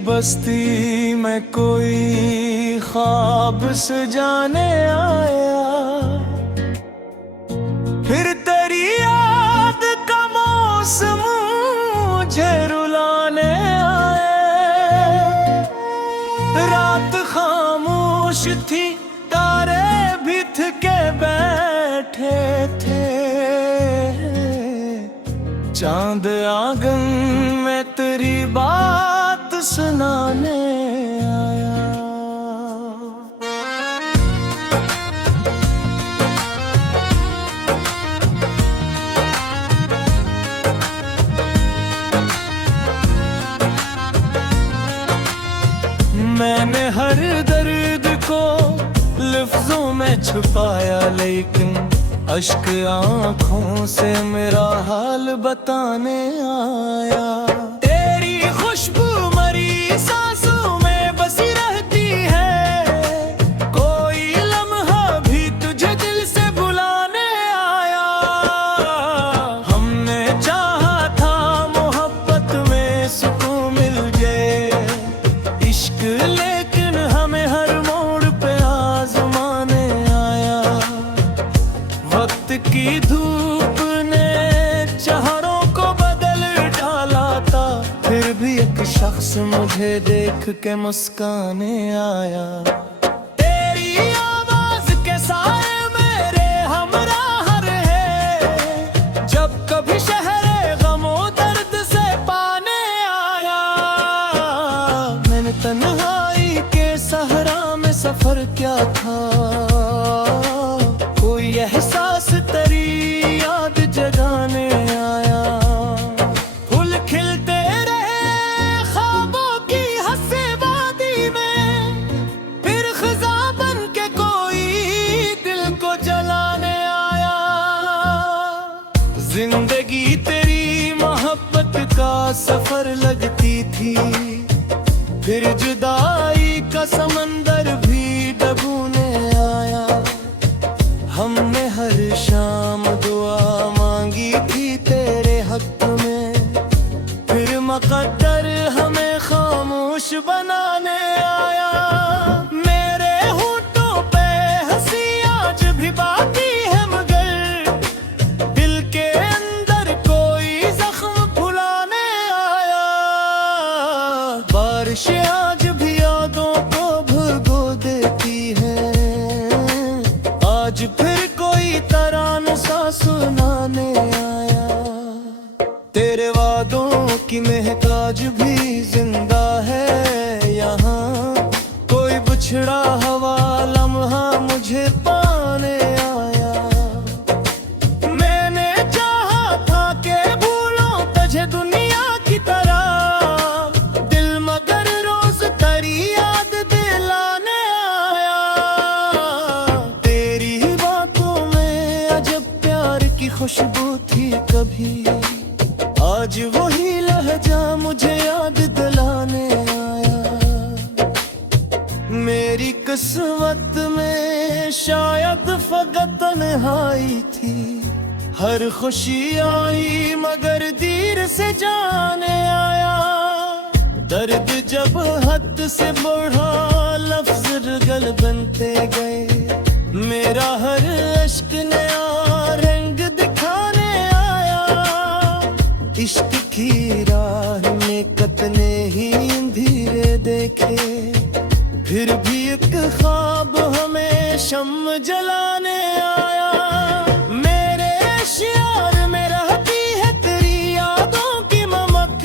बस्ती में कोई ख्वाब सजाने आया, फिर तेरी याद का मौसम मुझे रुलाने आया। रात खामोश थी, तारे भी थके बैठे थे, चांद आंगन में तेरी बात सुनाने आया। मैंने हर दर्द को लफ्जों में छुपाया, लेकिन अश्क आँखों से मेरा हाल बताने आया। तेरी खुशबू मरी सांसों में बसी रहती है, कोई लम्हा भी तुझे दिल से बुलाने आया। हमने चाहा था मोहब्बत में सुकून मिल जाए, इश्क लेकिन हमें हर मोड़ पे आजमाने आया। वक्त की धूप ने चेहरों को बदल डाला था, फिर भी एक शख्स मुझे देख के मुस्काने आया। तेरी आवाज के साए मेरे हमराह रहे, जब कभी शहरे गमो दर्द से पाने आया। मैंने तन्हाई के सहरा में सफर क्या था, कोई एहसास तेरी याद जगाने आया। फूल खिलते रहे ख्वाबों की हंसे वादी में, फिर खिजा बन के कोई दिल को जलाने आया। जिंदगी तेरी मोहब्बत का सफर लगती थी, फिर जुदाई का समंदर भी डूबने आया। हमने हर शाम दुआ मांगी थी तेरे हक में, फिर मुक़द्दर हमें खामोश बनाने आया। मेरे होठों पे हंसी आज भी बाकी है, मगर दिल के अंदर कोई जख्म फुलाने आया। बारिश आज भी यादों को भिगो देती है, आज फिर कोई तराना सा सुनाने आया। तेरे वादों की महक आज भी जिंदा है यहाँ, कोई बिछड़ा हवा लम्हा मुझे पाने आया। मैंने चाहा था कि भूलों तुझे दुनिया की तरह, दिल मगर रोज तेरी याद दिलाने आया। तेरी बातों में अजब प्यार की खुशबू थी कभी, आज वही लहजा मुझे याद दिलाने आया। मेरी किस्मत में शायद फकत तन्हाई थी, हर खुशी आई मगर देर से जाने आया। दर्द जब हद से बढ़ा लफ्ज रगल बनते गए, मेरा हर अश्क नया रंग दिखाने आया। इश्क की राह में कितने ही अंधेरे देखे, फिर भी एक ख्वाब हमें शम्म जलाने आया। मेरे शियार में रहती है तेरी यादों की ममक,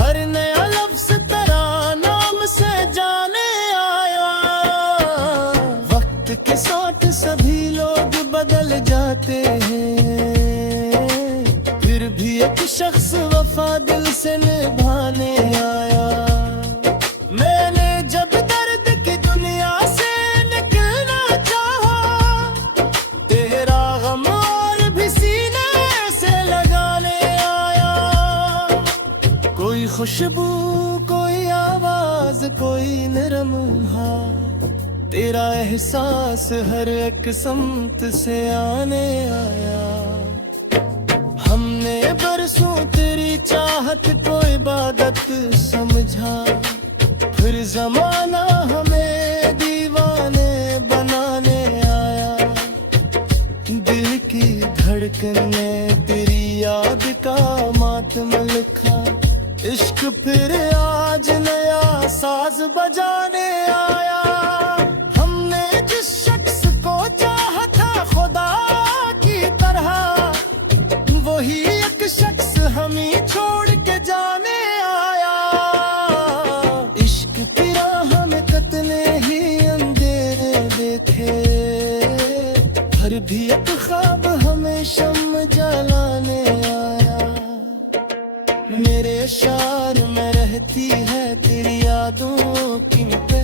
हर नया लफ्ज तेरा नाम से जाने आया। वक्त के साथ सभी लोग बदल जाते हैं, फिर भी एक शख्स वफा दिल से निभाने आया। मैंने जब दर्द की दुनिया से निकलना चाहा, तेरा गम और भी सीने से लगाने आया। कोई खुशबू, कोई आवाज, कोई नरम हाथ, तेरा एहसास हर एक समत से आने आया। हमने बरसों तेरी चाहत को इबादत समझ समझा, फिर जमाना हमें दीवाने बनाने आया। दिल की धड़कन ने तेरी याद का मातम लिखा, इश्क फिर आज नया साज बजाने आया। हमने जिस शख्स को चाहा था खुदा की तरह, वही एक शख्स हमें छोड़ के जाने आया। इश्क की राह में कितने ही अंधेरे देखे, हर भी एक ख्वाब हमें शम्म जलाने आया। मेरे अशार में रहती है तेरी यादों की पे,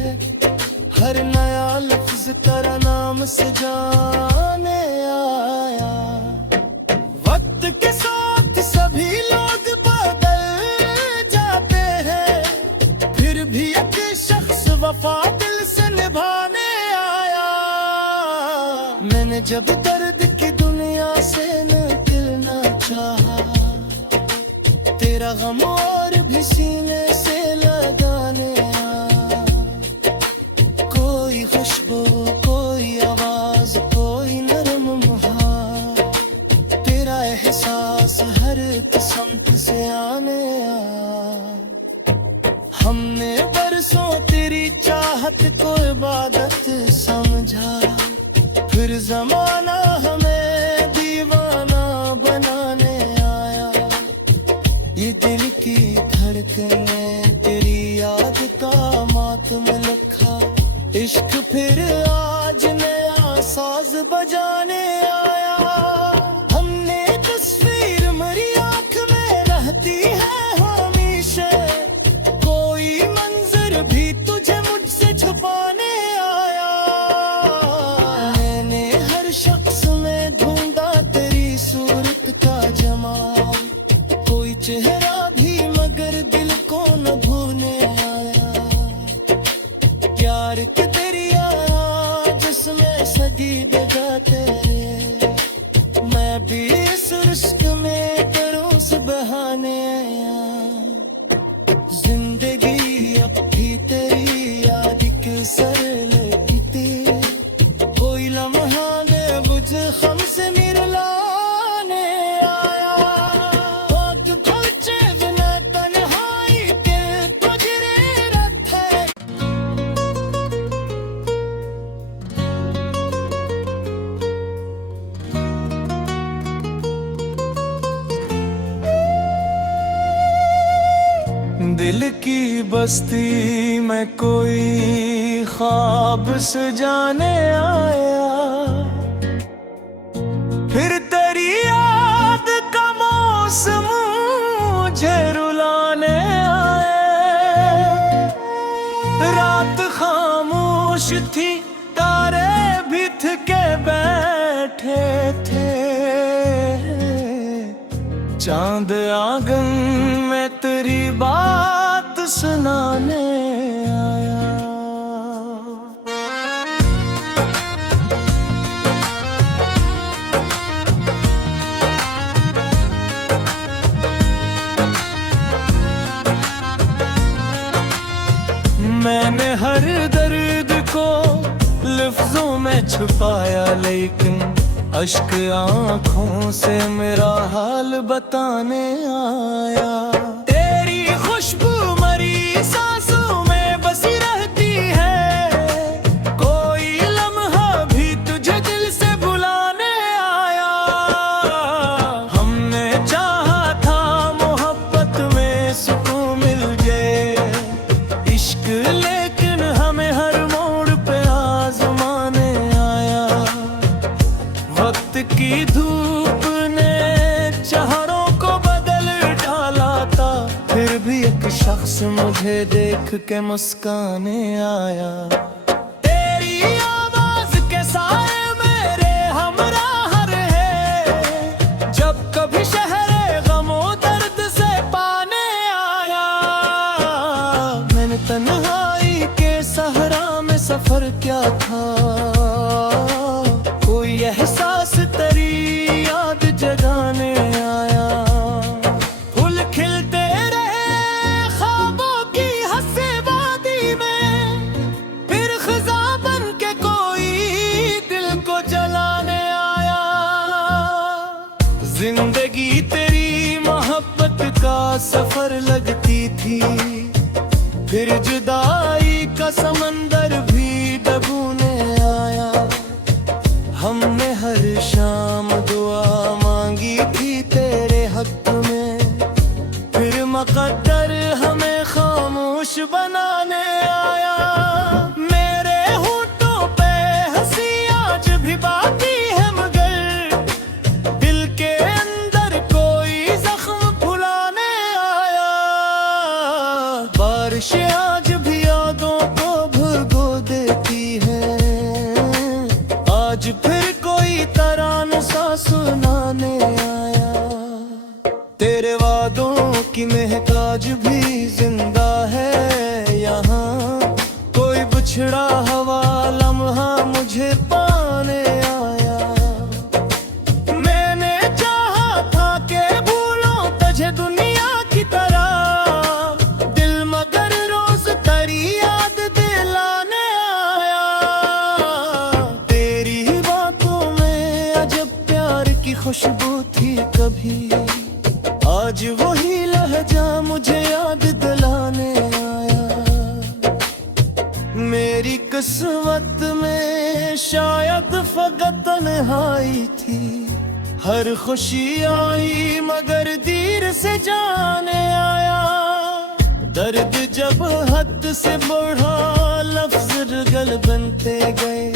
हर नया लफ्ज तेरा नाम से जाने आया। वक्त के साथ सभी लोग बदल जाते हैं, फिर भी एक शख्स वफा दिल से निभाने आया। मैंने जब दर्द की दुनिया से निकलना चाहा, तेरा गम और भी सीने से लगाने आया। कोई खुशबू, कोई आवाज, कोई नरम मुहार, तेरा एहसास हर किस्मत से आने आया। हमने बरसों तेरी चाहत को इबादत समझा, फिर जमाना हमें दीवाना बनाने आया। ये दिल की धड़कन ने तेरी याद का मातम लिखा, इश्क फिर आज नया साज बजाने आया। हमने तस्वीर मेरी आंख में रहती है हमेशा, कोई मंजर भी तुझे मुझसे छुपाने आया। मैंने हर शख्स में ढूंढा तेरी सूरत का जमाल, कोई चेहरा भी मगर दिल को न भूलने आया। प्यार की तेरी याद जिसमें सजी जगह तेरे, मैं भी इस रिश्क में करूं सुबहाने आया। जिंदगी अब भी तेरी याद के सर लगती, कोई लम्हा दे बुझ खम से मिलाने आया। वक्त पहुंचे बिना तन्हाई के तुझरे रखे। दिल की बस्ती में कोई ख्वाब सजाने आया, फिर तेरी याद का मौसम मुझे रुलाने आया। रात खामोश थी, तारे भी थके बैठे थे, चांद आंगन में तेरी बात सुनाने आया। मैंने हर दर्द को लफ्जों में छुपाया, लेकिन अश्क आंखों से मेरा हाल बताने आया। तेरी खुशबू मरी सांसों में बसी रहती है, कोई लम्हा भी तुझे दिल से बुलाने आया। हमने चाहा था मोहब्बत में सुकून मिल जाए, इश्क लेकिन हमें हर मोड़ पे आजमाने आया। वक्त की धूप ने चेहरों को बदल डाला था, फिर भी एक शख्स मुझे देख के मुस्काने आया। तेरी आवाज के साए मेरे हमराह रहे, जब कभी शहरे गमो दर्द से पाने आया। मैंने तन्हाई के सहरा में सफर क्या था, कोई एहसास तेरी याद जगाने आया। फूल खिलते रहे ख्वाबों की सफर लगती थी, फिर जुदाई का समंदर भी दबूने आया। हमने हर शाम दुआ मांगी थी तेरे हक में, फिर मुक़द्दर हमें खामोश बनाने आया। मेरे होठों पे हंसी आज भी बाकी है, मगर दिल के अंदर कोई जख्म फुलाने आया। बारिशें आज भी यादों को भिगो देती है, आज फिर कोई तराना सा सुनाने आया। तेरे वादों की महक आज भी जिंदा है यहाँ, कोई बिछड़ा हवा लम्हा मुझे पाने आया। मैंने चाहा था कि भूलों तुझे दुनिया की तरह, दिल मगर रोज तेरी याद दिलाने आया। तेरी ही बातों में अजब प्यार की खुशबू थी कभी, आज वही लहजा मुझे याद दिलाने आया। मेरी किस्मत में शायद फकत तन्हाई थी, हर खुशी आई मगर देर से जाने आया। दर्द जब हद से बढ़ा लफ्ज रगल बनते गए,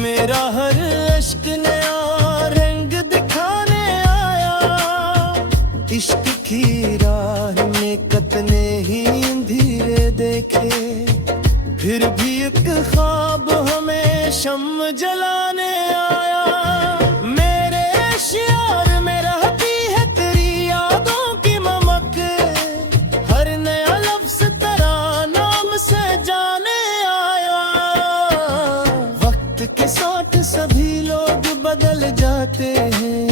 मेरा हर अश्क नया रंग दिखाने आया। इश्क की राह में कितने ही अंधेरे देखे, फिर भी एक ख्वाब हमें शम्म जलाने आया। मेरे शियार में रहती है तेरी यादों की ममक, हर नया लफ्ज तेरा नाम से जाने आया। वक्त के साथ सभी लोग बदल जाते हैं,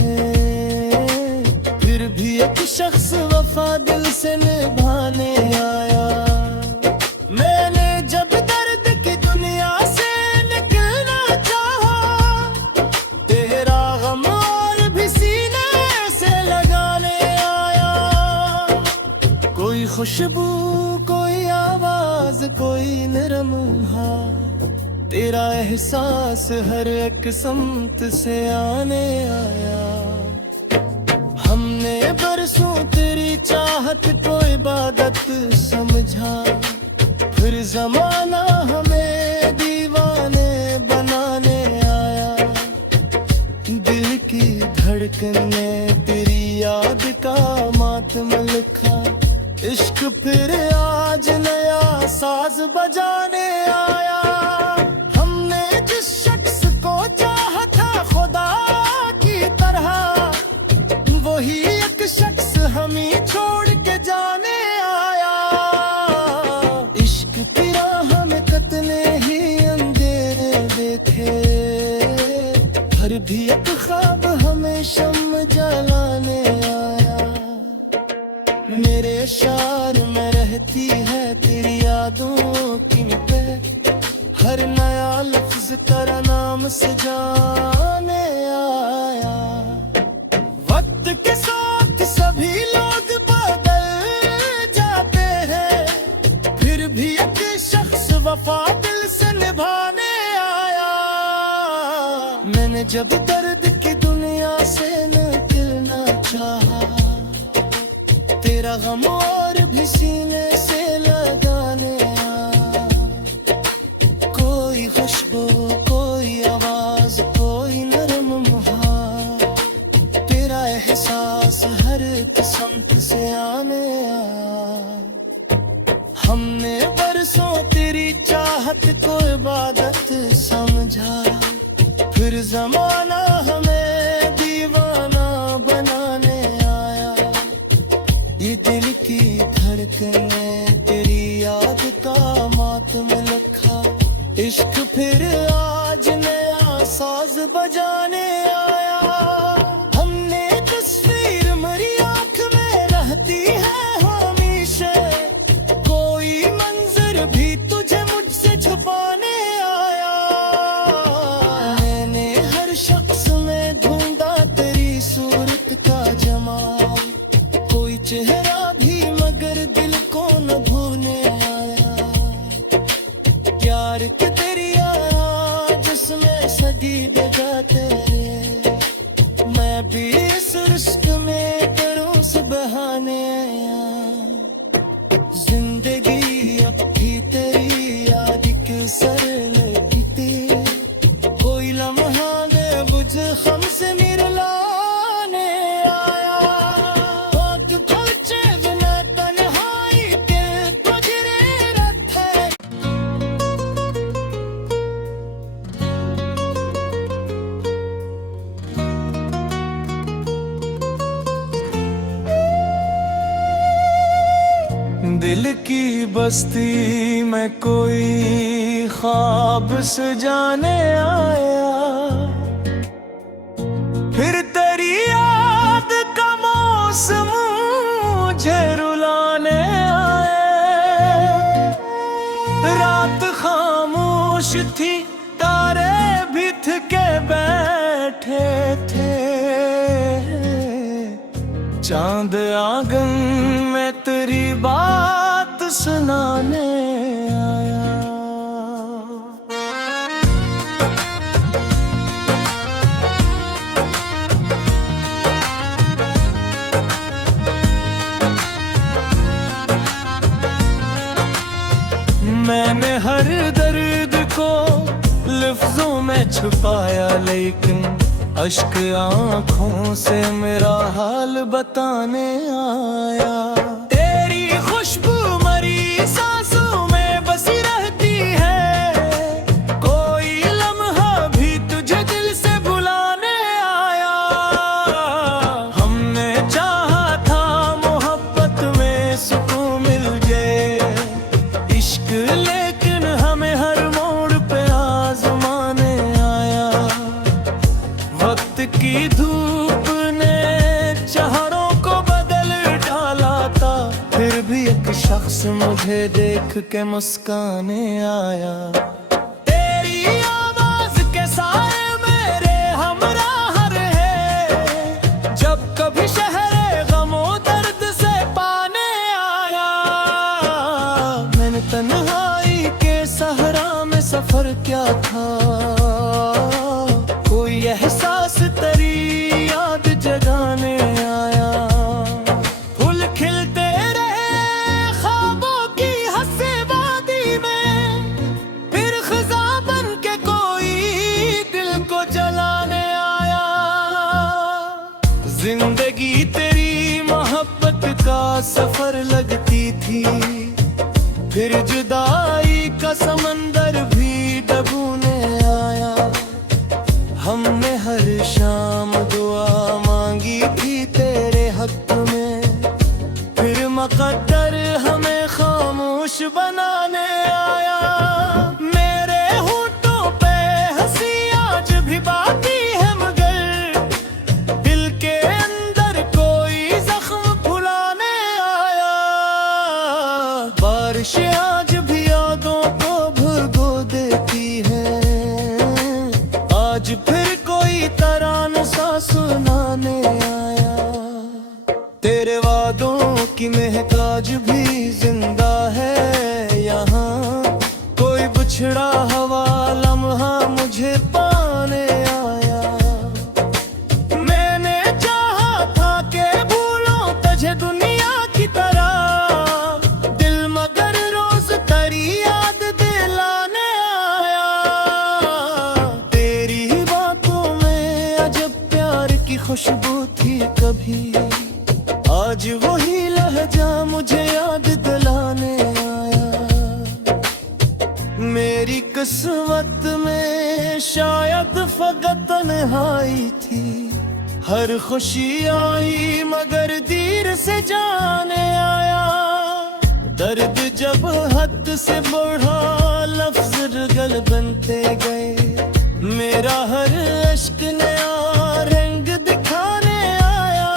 फिर भी एक शख्स वफा दिल से निभाने आया। मैंने जब दर्द की दुनिया से निकलना चाहा, तेरा गम और भी सीने से लगाने आया। कोई खुशबू, कोई आवाज, कोई नरम हाथ, तेरा एहसास हर एक समत से आने आया। हमने बरसों तेरी चाहत को इबादत समझा, फिर जमाना हमें दीवाने बनाने आया। दिल की धड़कन ने तेरी याद का मातम लिखा, इश्क फिर आज नया साज बजाने आया। हमने जिस शख्स को चाहा था खुदा की तरह, वही एक शख्स हमें छोड़ के जाने आया। इश्क की राह में कितने ही अंधेरे देखे, हर भी एक ख्वाब हमें शम्म जलाने आया। मेरे शार में रहती है तेरी यादों की महक, हर नया लफ्ज तेरा नाम से जाने आया। वक्त के साथ सभी लोग बदल जाते हैं, फिर भी एक शख्स वफा दिल से निभाने आया। मैंने जब दर्द की दुनिया से निकलना चाहा, तेरा गम और भी सीने से लगाने आया। कोई खुशबू, कोई आवाज, कोई नरम मुहार, तेरा एहसास हर किस्मत से आने आया। हमने बरसों तेरी चाहत को इबादत समझा, फिर जमाना हमें दीवाना बनाने आया। ये दिल की धड़कन ने तेरी याद का मातम लिखा, इश्क फिर आज नया साज बजाने आया। हमने तस्वीर मेरी आंख में रहती है हमेशा, कोई मंजर भी तुझे मुझसे छुपाने आया। मैंने हर शख्स में ढूंढा तेरी सूरत का जमाल, कोई चेहरा भी प्यार की तेरी याद जिसमें सदी देगा तेरे, मैं भी इस रिश्क में करूं सुबहाने जिंदगी अब भी तेरी याद की सर लगती, कोई लम्हा दे बुझ खम से मिलाने आया, बहुत पहुंचे बिना तन्हाई दिल को गिरे रथ है। दिल की बस्ती में कोई ख्वाब सजाने आया, फिर तेरी याद का मौसम मुझे रुलाने आया। रात खामोश थी, तारे भी थके बैठे थे, चांद आंगन में तेरी बात सुनाने आया। मैंने हर दर्द को लफ्जों में छुपाया, लेकिन अश्क आँखों से मेरा हाल बताने आया। तेरी खुशबू मरी सांसों में बसी रहती है, कोई लम्हा भी तुझे दिल से बुलाने आया। हमने चाहा था मोहब्बत में सुकून मिल जाए, इश्क लेकिन हमें हर मोड़ पे आजमाने आया। वक्त की धूप ने चेहरों को बदल डाला था, फिर भी एक शख्स मुझे देख के मुस्काने आया। तेरी आवाज के साए मेरे हमराह रहे, जब कभी शहरे गमो दर्द से पाने आया। मैंने तन्हाई के सहरा में सफर क्या था, कोई एहसास तेरी याद जगाने आया। फूल खिलते रहे ख्वाबों की हंसे वादी में, फिर खिजा बन के कोई दिल को जलाने आया। जिंदगी तेरी मोहब्बत का सफर लगती थी, फिर जुदाई का समंदर भी डूबने आया। हमने हर शाम दुआ मांगी थी तेरे हक में, फिर मुकद्दर हमें खामोश बनाने आया। मेरे होठों पे हंसी आज भी बाकी है, मगर दिल के अंदर कोई जख्म फुलाने आया। बारिश आज भी यादों को भिगो देती है, आज फिर कोई तराना सा सुनाने आया। तेरे वादों की महक आज भी जिंदा है यहाँ, कोई बिछड़ा हवा लम्हा मुझे पाने आया। मैंने चाहा था कि भूलों तुझे दुनिया की तरह, दिल मगर रोज तेरी याद दिलाने आया। तेरी बातों में अजब प्यार की खुशबू थी कभी, आज वही लहजा मुझे याद दिलाने आया। मेरी किस्मत में शायद फकत तन्हाई थी, हर खुशी आई मगर देर से जाने आया। दर्द जब हद से बढ़ा लफ्ज रगल बनते गए, मेरा हर अश्क नया रंग दिखाने आया।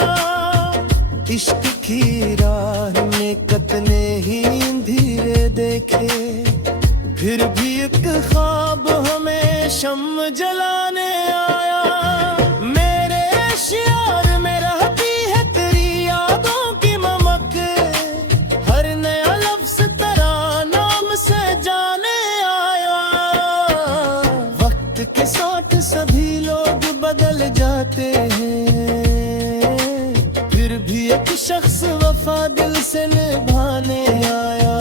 इश्क की राह में कितने ही धीरे देखे, फिर भी एक ख्वाब हमें शम्म जलाने आया। मेरे शियार में रहती है तेरी यादों की ममक, हर नया लफ्ज तेरा नाम से जाने आया। एक शख्स वफा दिल से निभाने आया।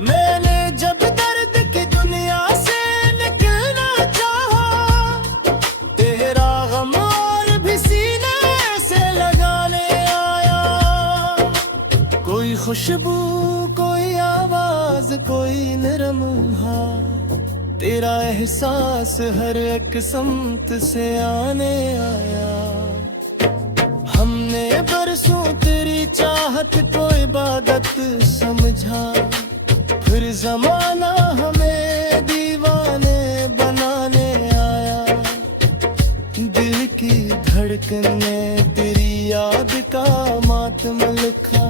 मैंने जब दर्द की दुनिया से निकलना चाहा, तेरा गम और भी सीने से लगाने आया। कोई खुशबू, कोई आवाज, कोई नरम हाथ, तेरा एहसास हर एक समत से आने आया। हमने बरसों तेरी चाहत को इबादत समझा, फिर जमाना हमें दीवाने बनाने आया। दिल की धड़कन ने तेरी याद का मातम लिखा,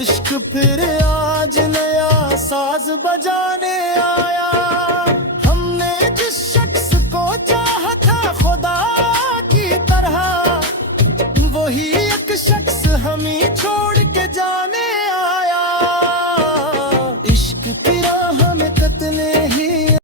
इश्क फिर आज नया साज बजाने आया। हमने जिस शख्स को चाहा था खुदा की तरह, वही एक शख्स हमें छोड़